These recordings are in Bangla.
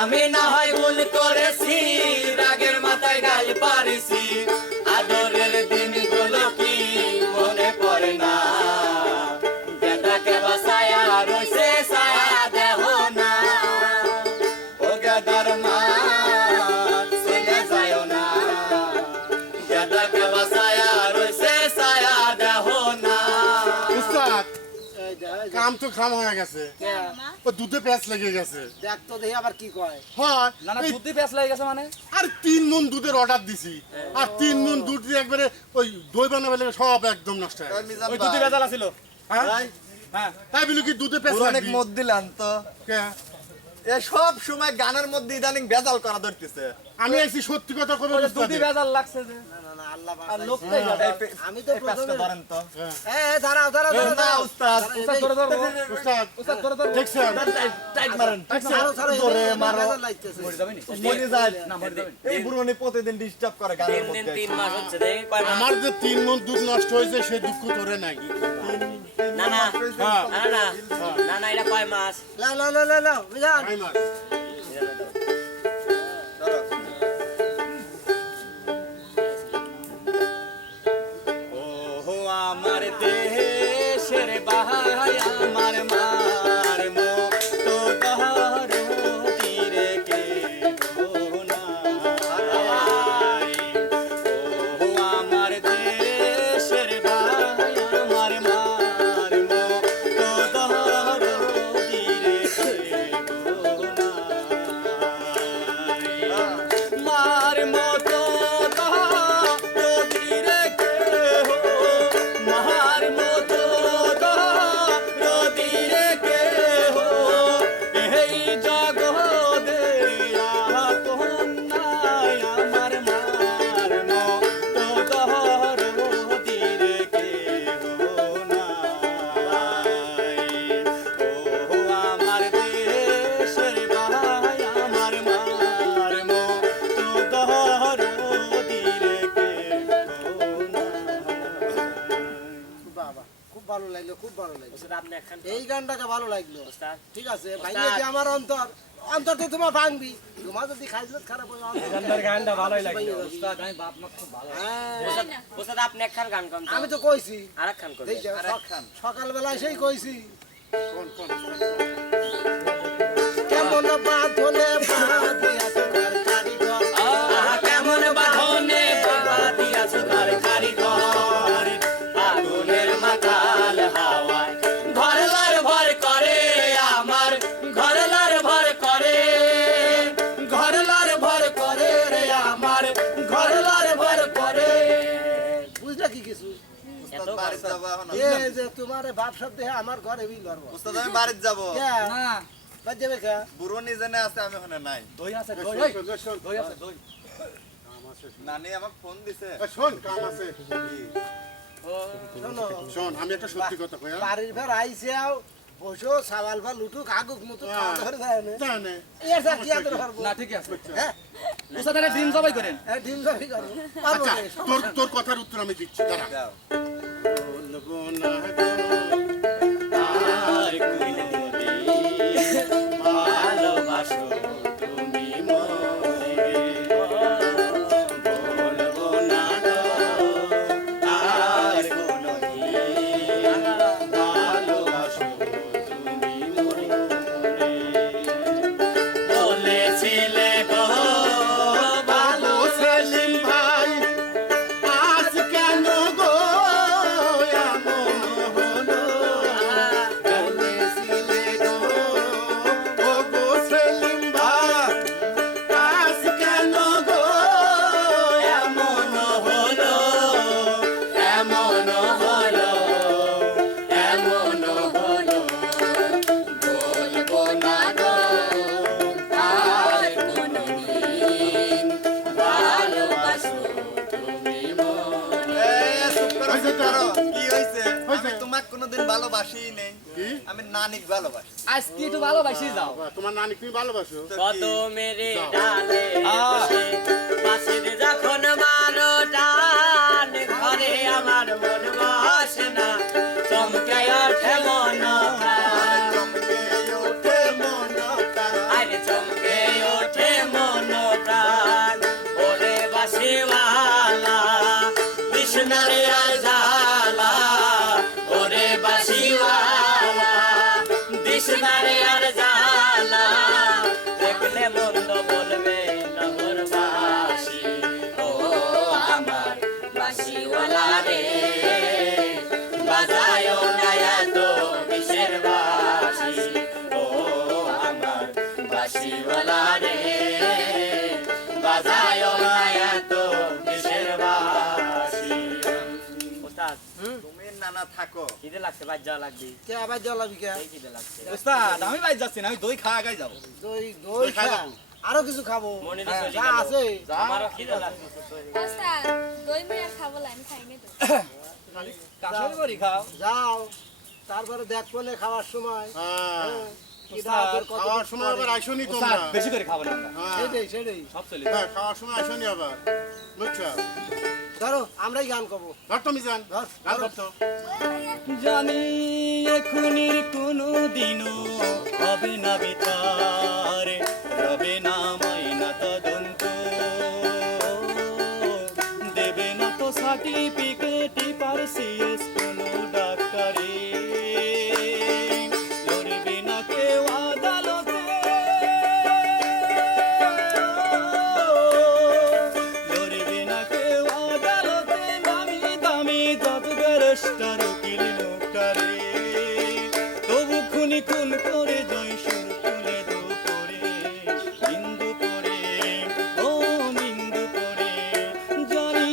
আমি না হয় ভুল করেছি রাগের মাথায় গাল পারিছি আদরের দিনগুলো কি মনে পড়ে না গেদাকে বাসায়া রইছে ছায়া দেহ না ও গেদার মা চলে যায় না গেদাকে বাসায়া রইছে ছায়া দেহ না উস্তাদ কাম তো খাম হয়ে গেছে ও দুধে প্যাঁচ লেগে গেছে দেখ তো দেখি আবার কি কয় হ্যাঁ না না দুধে প্যাঁচ লেগে গেছে মানে আর 3 মণ দুধের অর্ডার দিছি আর 3 মণ দুধ দিয়ে একবারে ওই দই বানাবে লাগে সব একদম নষ্ট হয়ে গেছে ওই দুধে ভেজাল ছিল হ্যাঁ হ্যাঁ তাই বলি কি দুধে প্যাঁচ অনেক লাগবে মদ দিলাম তো কে এ সব সময় গানের মধ্যে ইদানিং বেজাল করা ধরতেছে আমি আইছি সত্যি কথা কবে দুধে ভেজাল লাগছে যে না না না আল্লাহ আর লোকটাই আমি তো এই পাঁচটা প্রথমে ধরেন তো দাঁড়াও দাঁড়াও না দাঁড়াও উস্তাদ উস্তাদ ধরে ধরো উস্তাদ উস্তাদ ধরে ধরো দেখছেন টাইট মারেন ছাড়ো ছাড়ো ধরে মারো লাগতেছে মরে যাবে নি মরে যায় না মরে যাবে এই বুড়োনি প্রতিদিন ডিস্টার্ব করে গানের দিন মধ্যে 3 মাস হচ্ছে দেখি কয় মাস আমার যে 3 মণ দুধ নষ্ট হয়েছে সে দুঃখ তোরে নাকি না না হ্যাঁ না না না না এটা কয় মাস লাও লাও লাও লাও লাও বুঝান আই মার ও আমার দেশের বাহাই আমার মার মো তো দহর তীরে কে না ও আমার দেশের বাহাই আমার মার মো তো দহর তীরে কে না মার মতো তীরে কে মার মতো তীরে কে এই জগতে আপন নাই আমার মার মতো দহর তীরে কে নাই ও আমার দেশের ভাই আমার মার মতো দহর তীরে কে বাবা খুব ভালো লাগলো খুব ভালো লাগলো ওস্তাদ আপনি একখান এই গানটাকে ভালো লাগলো ওস্তাদ ঠিক আছে ভাইয়া যে আমার অন্তর অন্তর তো তোমার ভাঙবি তোমার যদি খাইলে খারাপ হয় অন্তর গানটা ভালোই লাগলো উস্তাদ আমি বাপ মা খুব ভালো হ্যাঁ, ওস্তাদ আপনি একখান গান কোন আমি তো কইছি আরেকখান করবেন এই যে সকালবেলা সেই কইছি কোন কোন কেমন বাঁধলে বাঁধিয়াছো তার কারিগর আহা কেমন বাঁধনে বাবা দিয়াছ তার কারিগর আগুনের মাতাল হাওয়ায় ঘরলার ভর করে আমার ঘরলার ভর করে ঘরলার ভর করে রে আমার ঘরলার ভর করে বুঝলা কি কিছু এত বাড়িতে যাবো এখন এই যে তোমার বাপ সব দেহে আমার ঘরে বিল ধরবো উস্তাদ আমি বাড়িতে যাবো না বাদ যাবে কা বুড়ো নিজেনে আছে আমি ওখানে নাই দই আছে দই দই আছে দই নানি আমাকে ফোন দিছে শোন কাম আছে শোনো শোন আমি একটা সত্যি কথা কই বাড়ির ঘর আইছে আও বসো সাবাল বা লুটুক আগুক মতো খাওয়া ধরে যায় না জানে এর সাথে কি আদর করবো না ঠিক আছে হ্যাঁ উস্তাদ এটা ডিম জবাই করেন ডিম জবি করবো পারবো আচ্ছা না, তোর তোর কথার উত্তর আমি দিচ্ছি দাঁড়া যাও বলবো না গো আর কইলে ভালোবাসো তুমি মনে বলবো না গো আর কোনদিন ভালোবাসো তুমি মনে বলেছিলে গো ভালো সেলিম ভাই আজ কেন গো এমন তোমাকে কোনোদিন ভালোবাসি নেই। কি? আমি নানিক ভালোবাসি। আজকে একটু ভালোবাসি যাও। বাবা, তোমার নানি তুমি ভালোবাসো? তো কত কি? মেরে যাও। ডালে বসে বাঁশির যখন মারো টান ঘরে আমার মন বসে না চমকে ওঠে মন প্রাণ চমকে ওঠে মন প্রাণ। আরে চমকে ওঠে মন প্রাণ ওরে বাঁশিওয়ালা বিষ্ণারে আজালা ওরে বাঁশিওয়ালা বিষ্ণারে আর জালা দেখলে মন্দ বলবে নগরবাসী ও আমার বাঁশিওয়ালা রে বাজায় না এত বিশের বাঁশি ও আমার বাঁশিওয়ালা রে বাজায় না এত বিশের বাঁশি। ওস্তাদ তুমি নানা থাকো। খিদে লাগছে বাজ যাওয়া লাগবে কে আবার জ্বালাবি কে? এই খিদে লাগছে ওস্তাদ আমি বাইর যাচ্ছি না, আমি দই খাওয়া আগে যাবো। দই দই খাই খা। যাবো। আরো কিছু খাবো। মনে হ্যাঁ, চলে যা গেল আছে আমারও খিদে লাগছে ওস্তাদ দই মুই আর খাবো না, আমি খাইনি তো। কাশারি বড়ি খাও। যাও, তারপরে দেখবো না খাওয়ার সময়। হ্যাঁ, হ্যাঁ, কিডা ওস্তাদ, হাতের কত খাওয়ার কিছু সময় আবার করে। আইসনি ওস্তাদ তোমরা। বেশি করে খাবো না আমরা। হ্যাঁ, সেটাই সব চলে হ্যাঁ, খাওয়ার সময় আইসনি আবার, বুঝছো? ধরো আমরাই গান করবো। ধর তুমি যান, ধর, গান ধরো। করতো। জানি এখনের কোনো দিনও হবে না বেতার, রবে না মাইনা তদন্ত, দেবে না তো সার্টিফিকেট পারসিএস কোনো ডাক্তারে, লড়বে না কেউ আদালতে, লড়বে না কেউ আদালতে, নামি দামি যত ব্যারিস্টার উকিল নোটারে, তবু খুনি খুন করে জয় সুর তুলে দুপুরে, নিন্দু করে, ও নিন্দু করে, জানি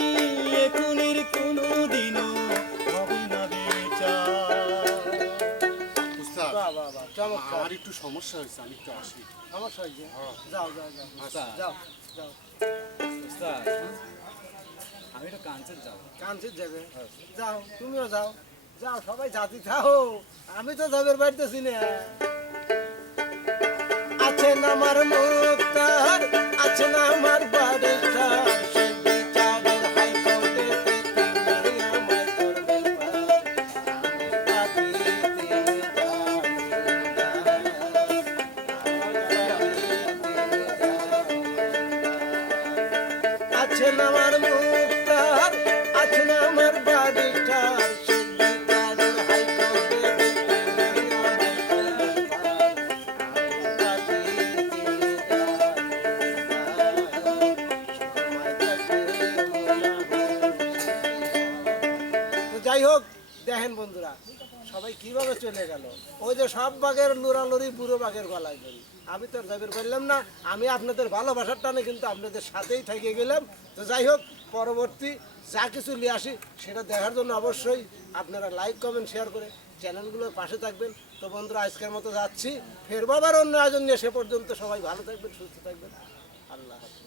এ খুনির কোনো দিনও হবে না বিচার। উস্তাদ, বাহ, বাহ, বাহ, চমৎকার। আমার একটু সমস্যা হয়েছে, আমি একটু আসি। সমস্যা হয়েছে? যাও, যাও, যাও, ওস্তাদ, যাও, যাও। ওস্তাদ, আমি একটু কাঞ্চন যাবো। কাঞ্চিত যাবে? যাও, তুমিও যাও। যাও, সবাই জাতি থাও। আমি তো যাবের বাড়িতেছি না। আছে না আমার মুক্তার, আছে না আমার বারিস্টার, সে বিচারের হাইকোর্টেতে তিনি আমায় করবেন পার। আমি পাপিতে আছে না আমার মুক্তার, আছে না আমার বারিস্টার, সে বিচারের হাইকোর্টেতে তিনি আমায় করবেন পার। তো যাই হোক, দেখেন বন্ধুরা সবাই কিভাবে চলে গেল। ওই যে সব বাঘের লড়ালড়ি বুড়ো বাঘের গলায় ধরি। আমি তো আর যাবের পারলাম না। আমি আপনাদের ভালোবাসার টানে কিন্তু আপনাদের সাথেই থেকে গেলাম। তো যাই হোক, পরবর্তী যা কিছু নিয়ে আসি সেটা দেখার জন্য অবশ্যই আপনারা লাইক কমেন্ট শেয়ার করে চ্যানেলগুলোর পাশে থাকবেন। তো বন্ধুরা আজকের মতো যাচ্ছি, ফের আবার অন্য আয়োজন নিয়ে, সে পর্যন্ত সবাই ভালো থাকবেন, সুস্থ থাকবেন। আল্লাহ হাফেজ।